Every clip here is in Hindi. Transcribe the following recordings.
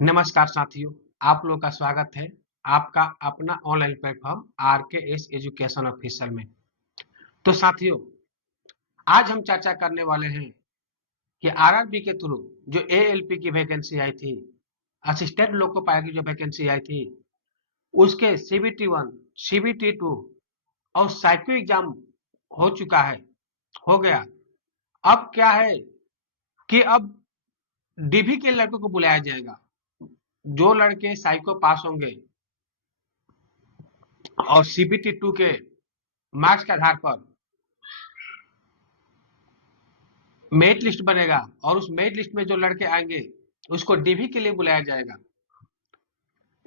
नमस्कार साथियों, आप लोगों का स्वागत है आपका अपना online platform RKS education official में। तो साथियों, आज हम चर्चा करने वाले हैं कि आरआरबी के थ्रू जो एएलपी की वैकेंसी आई थी, असिस्टेंट लोको पायलट की जो वैकेंसी आई थी, उसके सीबीटी 1, सीबीटी 2 और साइको एग्जाम हो चुका है, हो गया। अब क्या है कि अब डीबी के लड़कों को बुलाया जाएगा। जो लड़के साइको पास होंगे और सीबीटी 2 के मार्क्स के आधार पर मेरिट लिस्ट बनेगा और उस मेरिट लिस्ट में जो लड़के आएंगे उसको डीवी के लिए बुलाया जाएगा।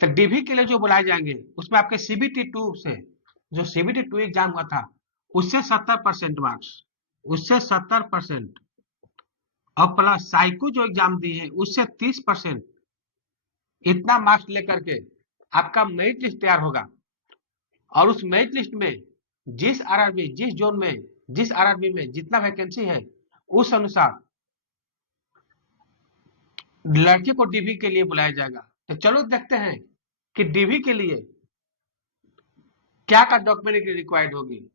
तो डीवी के लिए जो बुलाए जाएंगे उसमें आपके सीबीटी 2 से जो सीबीटी 2 एग्जाम हुआ था उससे 70% मार्क्स, उससे 70% और प्लस साइको जो एग्जाम दी है उससे 30%, इतना मार्क्स लेकर के आपका मेरिट लिस्ट तैयार होगा। और उस मेरिट लिस्ट में जिस आरआरबी, जिस जोन में, जिस आरआरबी में जितना वैकेंसी है उस अनुसार लड़के को डीवी के लिए बुलाया जाएगा। तो चलो देखते हैं कि डीवी के लिए क्या डॉक्यूमेंट रिक्वायर्ड होगी।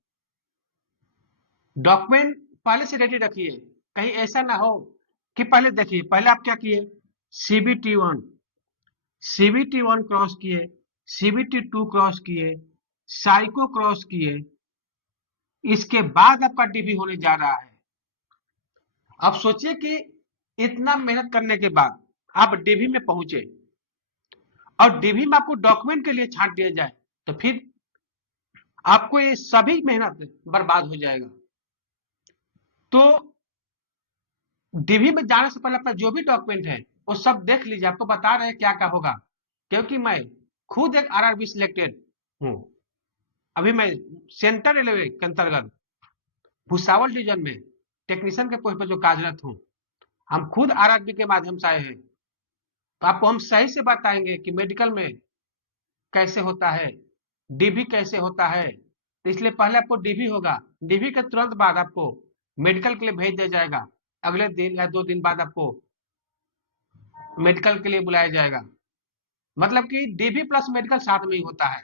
डॉक्यूमेंट पहले से रेडी रखिए, कहीं ऐसा ना हो कि पहले देखिए, पहले आप क्या किए, सीबीटी 1, सीबीटी 1 क्रॉस किए, सीबीटी 2 क्रॉस किए, साइको क्रॉस किए, इसके बाद आपका डीवी होने जा रहा है। अब सोचिए कि इतना मेहनत करने के बाद आप डीवी में पहुंचे और डीवी में आपको डॉक्यूमेंट के लिए छांट दिया जाए तो फिर आपको ये सभी मेहनत बर्बाद हो जाएगा। तो डीवी में जाने से पहले अपना जो भी डॉक्यूमेंट है वो सब देख लीजिए, आपको बता रहे हैं क्या क्या होगा, क्योंकि मैं खुद एक आरआरबी सिलेक्टेड हूँ। अभी मैं सेंट्रल रेलवे के अंतर्गत भुसावल डिवीजन में टेक्नीशियन के पोस्ट पर जो कार्यरत हूँ, हम खुद आरआरबी के माध्यम से आए हैं। तो आपको हम सही से बताएंगे कि मेडिकल में कैसे होता है, डीबी कैसे होता है। तो इसलिए पहले आपको डीबी होगा, डीबी के तुरंत बाद आपको मेडिकल के लिए भेज दिया जाएगा। अगले दिन या 2 दिन बाद आपको मेडिकल के लिए बुलाया जाएगा। मतलब कि डीबी प्लस मेडिकल साथ में ही होता है।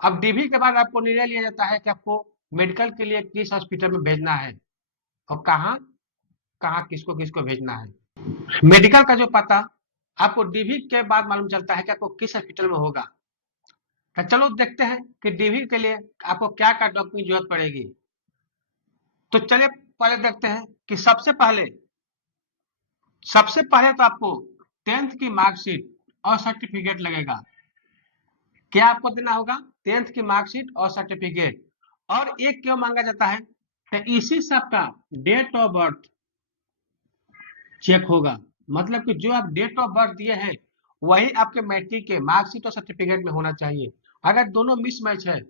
अब डीबी के बाद आपको निर्णय लिया जाता है कि आपको मेडिकल के लिए किस हॉस्पिटल में भेजना है और कहाँ कहाँ किसको किसको भेजना है। मेडिकल का जो पता आपको डीबी के बाद मालूम चलता है कि आपको किस हॉस्पिटल में होगा। तो चलो देखते हैं कि डीवी के लिए आपको क्या क्या डॉक्यूमेंट की जरूरत पड़ेगी। तो चलिए पहले देखते हैं कि सबसे पहले तो आपको 10th की मार्कशीट और सर्टिफिकेट लगेगा। क्या आपको देना होगा? 10th की मार्कशीट और सर्टिफिकेट। और एक क्यों मांगा जाता है? तो इसी से आपका डेट ऑफ बर्थ चेक होगा। मतलब कि जो आप डेट ऑफ बर्थ दिए हैं वही आपके मैट्रिक के मार्कशीट और सर्टिफिकेट में होना चाहिए। अगर दोनों मिसमैच है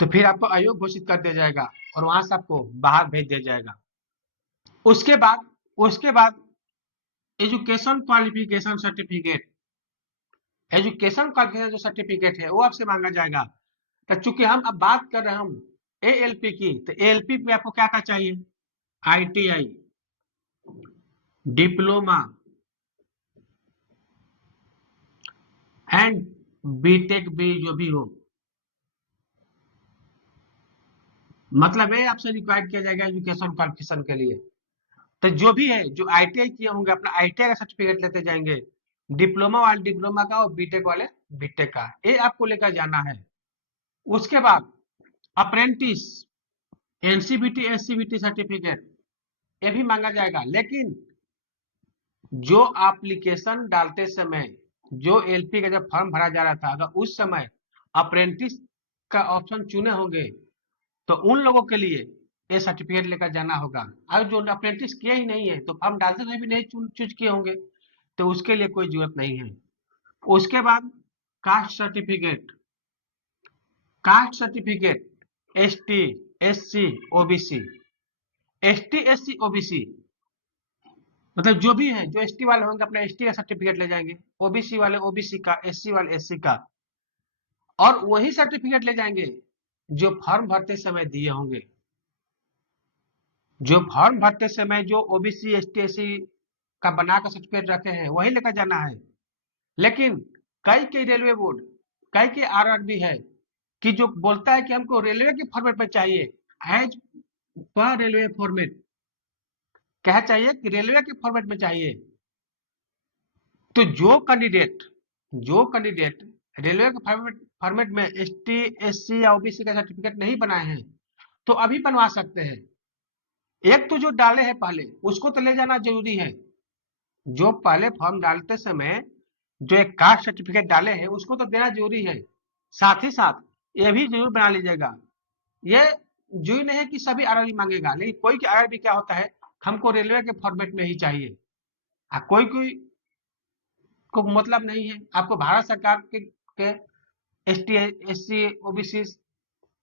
तो फिर आपको अयोग्य घोषित कर दिया जाएगा और वहां से आपको बाहर भेज दिया जाएगा। उसके बाद education qualification certificate, education qualification जो सर्टिफिकेट है वो आपसे मांगा जाएगा। तो चूंकि हम अब बात कर रहे हैं हम एएलपी की, तो एएलपी में आपको क्या क्या चाहिए? आईटीआई, डिप्लोमा एंड बीटेक भी जो भी हो, मतलब ये आपसे रिक्वायर्ड किया जाएगा एजुकेशन क्वालिफिकेशन के लिए। तो जो भी है, जो आईटीआई किए होंगे अपना आईटीआई का सर्टिफिकेट लेते जाएंगे, डिप्लोमा वाले डिप्लोमा का और बीटेक वाले बीटेक का, ये आपको लेकर जाना है। उसके बाद अप्रेंटिस, एनसीबीटी एससीबीटी सर्टिफिकेट, ये भी मांगा जाएगा। लेकिन जो एप्लीकेशन डालते समय, जो एलपी का जब फॉर्म भरा जा रहा था, अगर उस समय अप्रेंटिस का ऑप्शन चुने होंगे तो उन लोगों के लिए ये सर्टिफिकेट लेकर जाना होगा। अब जो अप्रेंटिस किए ही नहीं है तो फॉर्म डालते समय भी नहीं चूज किए होंगे तो उसके लिए कोई जरूरत नहीं है। उसके बाद caste certificate, caste certificate ST, SC, OBC, ST, SC, OBC, मतलब जो भी है, जो एसटी वाले होंगे अपना एसटी का सर्टिफिकेट ले जाएंगे, ओबीसी वाले ओबीसी का, एससी वाले एससी का, और वही सर्टिफिकेट ले जाएंगे जो फॉर्म भरते समय दिए होंगे। जो फॉर्म भरते समय जो ओबीसी, एसटी, एससी का बना कर सर्टिफिकेट रखे हैं वही लेकर जाना है। लेकिन कई रेलवे बोर्ड, कई आरआरबी है कि जो बोलता है कि हमको रेलवे के फॉर्मेट में चाहिए, एज पर रेलवे फॉर्मेट, क्या चाहिए कि रेलवे के फॉर्मेट में चाहिए। तो जो कैंडिडेट रेलवे के फॉर्मेट में एसटी, एससी या ओबीसी का सर्टिफिकेट नहीं बनाए हैं तो अभी बनवा सकते हैं। एक तो जो डाले हैं पहले उसको तो ले जाना जरूरी है, जो पहले फॉर्म डालते समय जो एक कास्ट सर्टिफिकेट डाले हैं उसको तो देना जरूरी है। साथ ही साथ ये भी जरूर बना लीजिएगा, ये जरूरी नहीं है कि सभी आरआरबी मांगेगा, लेकिन कोई आरआरबी क्या होता है, हमको रेलवे के फॉर्मेट में ही चाहिए। कोई कोई को मतलब नहीं है, आपको भारत सरकार के ST, SC, OBC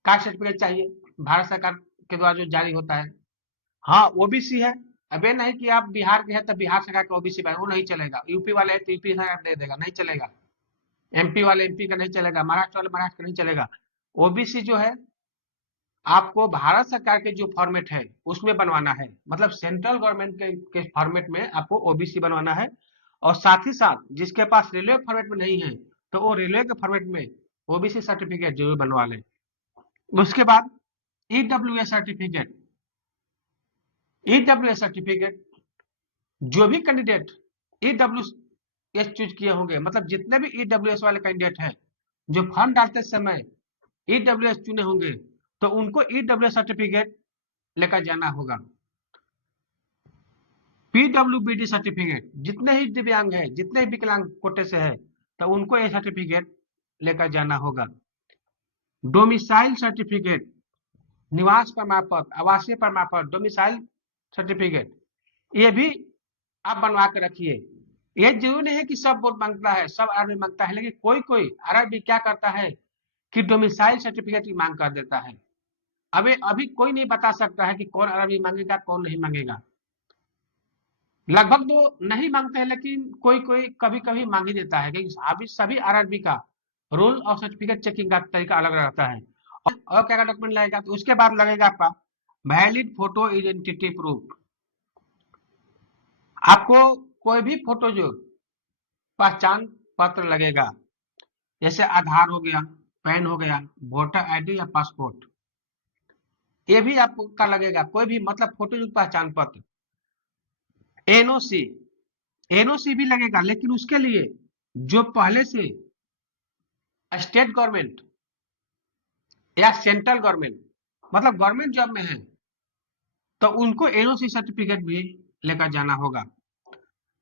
caste certificate चाहिए, भारत सरकार के द्वारा जो जारी होता है। हाँ ओबीसी है, अब ये नहीं कि आप बिहार के हैं तब बिहार सरकार का ओबीसी है, वो नहीं चलेगा। यूपी वाले हैं तो यूपी सरकार दे देगा, नहीं चलेगा। एमपी वाले एमपी का नहीं चलेगा, महाराष्ट्र वाले महाराष्ट्र का नहीं चलेगा। ओबीसी जो है आपको भारत सरकार के जो फॉर्मेट है उसमें बनवाना है, मतलब सेंट्रल गवर्नमेंट के फॉर्मेट में आपको ओबीसी बनवाना है। और साथ ही साथ जिसके पास रेलवे फॉर्मेट में नहीं है तो वो रेलवे के फॉर्मेट में ओबीसी सर्टिफिकेट जरूर बनवा ले। उसके बाद ईडब्ल्यूएस सर्टिफिकेट, ईडब्ल्यूएस सर्टिफिकेट जो भी कैंडिडेट ईडब्ल्यूएस चूज किए होंगे, मतलब जितने भी ईडब्ल्यूएस वाले कैंडिडेट हैं जो फॉर्म डालते समय ईडब्ल्यूएस चुने होंगे तो उनको ईडब्ल्यूएस सर्टिफिकेट लेकर जाना होगा। पीडब्ल्यूबीडी सर्टिफिकेट जितने ही दिव्यांग है, जितने ही विकलांग कोटे से है तो उनको ये सर्टिफिकेट लेकर जाना होगा। डोमिसाइल सर्टिफिकेट, निवास प्रमाण पत्र, आवासीय प्रमाण पत्र, डोमिसाइल सर्टिफिकेट, ये भी आप बनवा के रखिए। ये जरूरी नहीं है कि सब बोर्ड मांगता है, सब आरआरबी मांगता है, लेकिन कोई कोई आरआरबी क्या करता है कि डोमिसाइल सर्टिफिकेट की मांग कर देता है। अभी कोई नहीं बता सकता है कि कौन आरआरबी मांगेगा कौन नहीं मांगेगा। लगभग तो नहीं मांगते हैं, लेकिन कोई कोई कभी कभी मांग ही देता है, क्योंकि अभी सभी आरआरबी का रूल और सर्टिफिकेट चेकिंग का तरीका अलग रहता है। और क्या डॉक्यूमेंट लगेगा, तो उसके बाद लगेगा आपका वैलिड फोटो आइडेंटिटी प्रूफ। आपको कोई भी फोटो जो पहचान पत्र लगेगा, जैसे आधार हो गया, पैन हो गया, वोटर आईडी या पासपोर्ट, ये भी आपका लगेगा। कोई भी मतलब फोटो युक्त पहचान पत्र, एनओसी, एनओसी भी लगेगा, लेकिन उसके लिए जो पहले से स्टेट गवर्नमेंट या सेंट्रल गवर्नमेंट, मतलब गवर्नमेंट जॉब में है तो उनको एनओसी सर्टिफिकेट भी लेकर जाना होगा।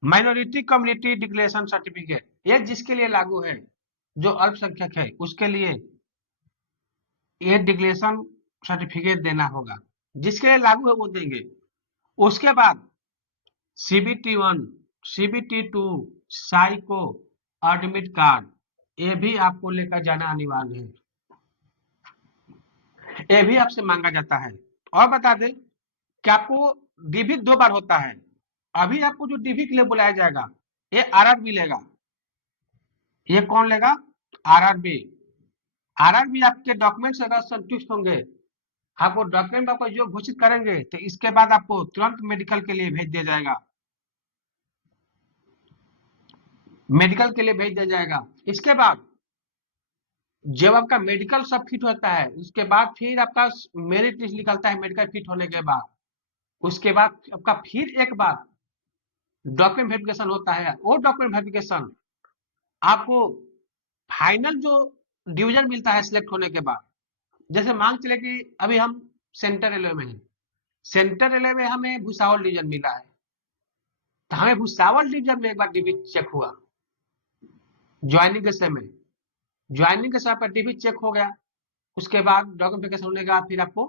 माइनॉरिटी कम्युनिटी डिक्लेरेशन सर्टिफिकेट, ये जिसके लिए लागू है, जो अल्पसंख्यक है उसके लिए ये डिक्लेरेशन सर्टिफिकेट देना होगा, जिसके लिए लागू है वो देंगे। उसके बाद CBT 1, CBT 2, psycho, admit card, ये भी आपको लेकर जाना अनिवार्य है, ये भी आपसे मांगा जाता है। और बता दें कि आपको डीवी 2 बार होता है। अभी आपको जो डीवी के लिए बुलाया जाएगा ये आरआरबी लेगा। ये कौन लेगा? आरआरबी। आरआरबी आपके डॉक्यूमेंट्स अगर संतुष्ट होंगे, आपको डॉक्यूमेंट आपको जो घोषित करेंगे तो इसके बाद आपको तुरंत मेडिकल के लिए भेज दिया जाएगा, मेडिकल के लिए भेज दिया जाएगा। इसके बाद जब आपका मेडिकल सब फिट होता है उसके बाद फिर आपका मेरिट लिस्ट निकलता है, मेडिकल फिट होने के बाद उसके बाद आपका फिर एक बार डॉक्यूमेंट वेरिफिकेशन होता है। वो डॉक्यूमेंट वेरिफिकेशन आपको फाइनल जो डिवीजन मिलता है सिलेक्ट होने के बाद, जैसे मान चले कि अभी हम सेंट्रल रेलवे में हैं, सेंट्रल रेलवे में हमें भुसावल डिवीजन मिला है तो हमें भुसावल डिवीजन में एक बार डीबी चेक हुआ ज्वाइनिंग के समय, ज्वाइनिंग के समय पर डीबी चेक हो गया। उसके बाद डॉक्यूमेंट वेरिफिकेशन होने के बाद फिर आपको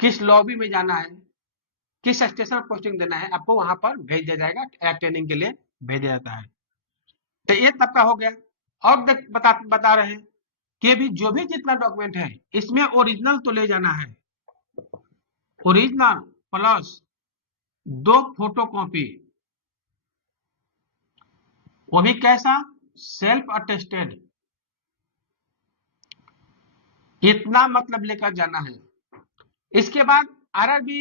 किस लॉबी में जाना है, किस स्टेशन पोस्टिंग देना है, आपको वहां पर भेज दिया जाएगा, ट्रेनिंग के लिए भेज दिया जाता है। तो ये तब का हो गया। और बता रहे हैं कि भी जो भी जितना डॉक्यूमेंट है इसमें ओरिजिनल तो ले जाना है, ओरिजिनल प्लस 2 फोटो कॉपी, वो भी कैसा, सेल्फ अटेस्टेड, इतना मतलब लेकर जाना है। इसके बाद आरआरबी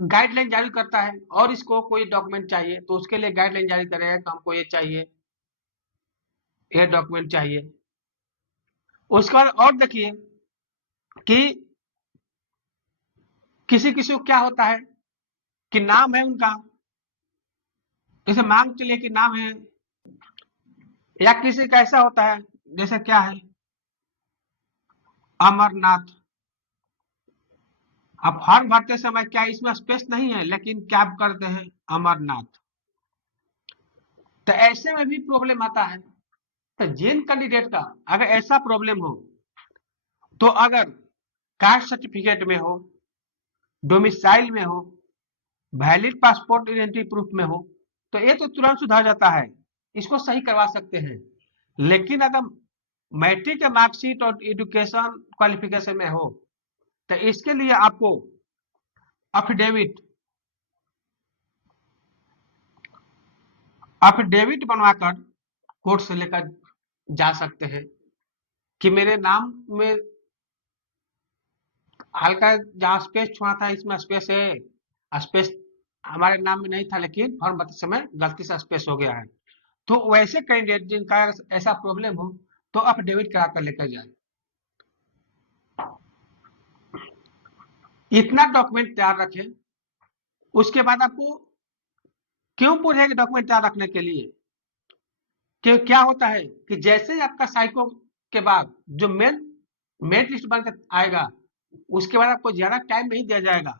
गाइडलाइन जारी करता है और इसको कोई डॉक्यूमेंट चाहिए तो उसके लिए गाइडलाइन जारी करेगा कि हमको ये चाहिए, ये डॉक्यूमेंट चाहिए। उसके बाद और देखिए कि किसी किसी को क्या होता है कि नाम है उनका, जैसे मान चलिए कि नाम है, या किसी का ऐसा होता है जैसे क्या है अमरनाथ। अब फॉर्म भरते समय क्या इसमें स्पेस नहीं है, लेकिन क्या आप करते हैं अमरनाथ। तो ऐसे में भी प्रॉब्लम आता है। तो जिन कैंडिडेट का अगर ऐसा प्रॉब्लम हो, तो अगर कास्ट सर्टिफिकेट में हो, डोमिसाइल में हो, वैलिड पासपोर्ट आइडेंटिटी प्रूफ में हो, तो ये तो तुरंत सुधर जाता है, इसको सही करवा सकते हैं। लेकिन अगर मैट्रिक के मार्कशीट और एजुकेशन क्वालिफिकेशन में हो, तो इसके लिए आपको अफिडेविट अफिडेविट बनवाकर कोर्ट से लेकर जा सकते हैं कि मेरे नाम में हल्का जहाँ स्पेस छोड़ा था इसमें स्पेस है, स्पेस हमारे नाम में नहीं था लेकिन फॉर्म भरते समय गलती से स्पेस हो गया है। तो वैसे कैंडिडेट जिनका ऐसा प्रॉब्लम हो तो अफिडेविट करा कर लेकर जाए। इतना डॉक्यूमेंट तैयार रखें। उसके बाद आपको क्यों पूछेगा डॉक्यूमेंट तैयार रखने के लिए, कि क्या होता है कि जैसे ही आपका साइको के बाद जो मेरिट लिस्ट बनकर आएगा, उसके बाद आपको ज्यादा टाइम नहीं दिया जाएगा।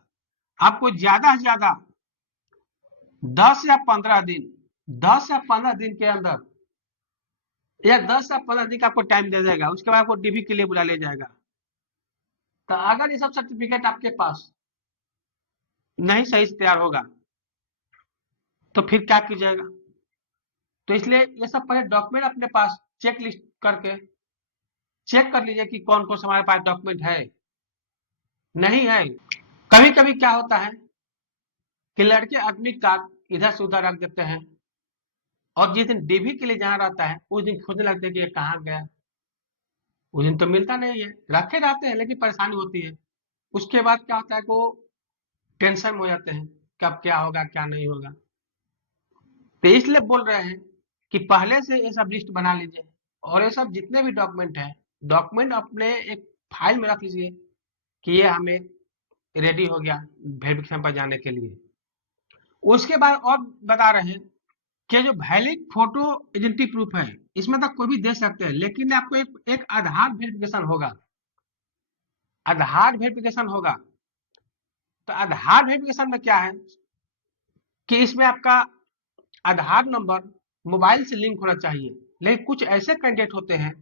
आपको ज्यादा से ज्यादा 10 या 15 दिन 10 या 15 दिन के अंदर, या 10 या 15 दिन का आपको टाइम दिया जाएगा। उसके बाद आपको डीबी के लिए बुला लिया जाएगा। तो अगर ये सब सर्टिफिकेट आपके पास नहीं सही से तैयार होगा तो फिर क्या कीजिएगा। तो इसलिए ये सब पहले डॉक्यूमेंट अपने पास चेक लिस्ट करके चेक कर लीजिए कि कौन कौन सा हमारे पास डॉक्यूमेंट है, नहीं है। कभी कभी क्या होता है कि लड़के एडमिट कार्ड इधर से उधर रख देते हैं, और जिस दिन डीबी के लिए जाना रहता है उस दिन खोजने लगते हैं कि ये कहाँ गया। उस दिन तो मिलता नहीं है, रखे रहते हैं लेकिन परेशानी होती है। उसके बाद क्या होता है को टेंशन में हो जाते हैं कब क्या होगा क्या नहीं होगा। तो इसलिए बोल रहे हैं कि पहले से ये सब लिस्ट बना लीजिए, और ये सब जितने भी डॉक्यूमेंट हैं, डॉक्यूमेंट अपने एक फाइल में रख लीजिए कि ये हमें रेडी हो गया वेरिफिकेशन पर जाने के लिए। उसके बाद और बता रहे हैं कि जो वैलिड फोटो आइडेंटिटी प्रूफ है, इसमें तक कोई भी दे सकते हैं, लेकिन आपको एक आधार वेरिफिकेशन होगा। आधार वेरिफिकेशन होगा। तो आधार वेरिफिकेशन में क्या है कि इसमें आपका आधार नंबर मोबाइल से लिंक होना चाहिए। लेकिन कुछ ऐसे कैंडिडेट होते हैं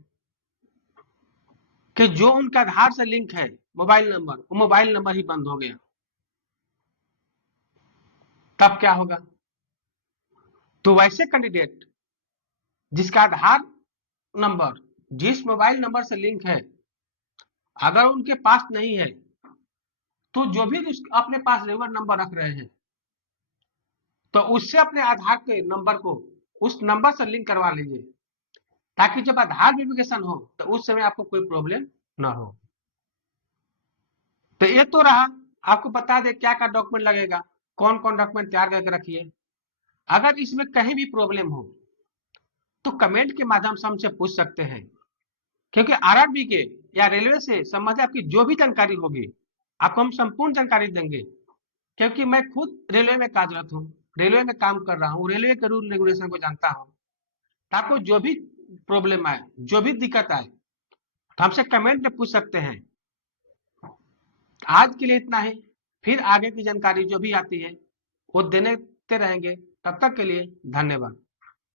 कि जो उनका आधार से लिंक है मोबाइल नंबर, वो मोबाइल नंबर ही बंद हो गया, तब क्या होगा। तो वैसे कैंडिडेट जिसका आधार नंबर जिस मोबाइल नंबर से लिंक है, अगर उनके पास नहीं है, तो जो भी अपने पास रेगुलर नंबर रख रहे हैं, तो उससे अपने आधार के नंबर को उस नंबर से लिंक करवा लीजिए, ताकि जब आधार वेरिफिकेशन हो तो उस समय आपको कोई प्रॉब्लम ना हो। तो ये तो रहा, आपको बता दे क्या क्या डॉक्यूमेंट लगेगा, कौन कौन डॉक्यूमेंट तैयार करके रखिए। अगर इसमें कहीं भी प्रॉब्लम हो तो कमेंट के माध्यम से हमसे पूछ सकते हैं, क्योंकि आरआरबी के या रेलवे से संबंधित आपकी जो भी जानकारी होगी आपको हम संपूर्ण जानकारी देंगे। क्योंकि मैं खुद रेलवे में कार्यरत हूँ, रेलवे में काम कर रहा हूँ, रेलवे के रूल रेगुलेशन को जानता हूँ। तो आपको जो भी प्रॉब्लम आए, जो भी दिक्कत आए, तो हमसे कमेंट में पूछ सकते हैं। आज के लिए इतना ही, फिर आगे की जानकारी जो भी आती है वो देते रहेंगे। तब तक के लिए धन्यवाद।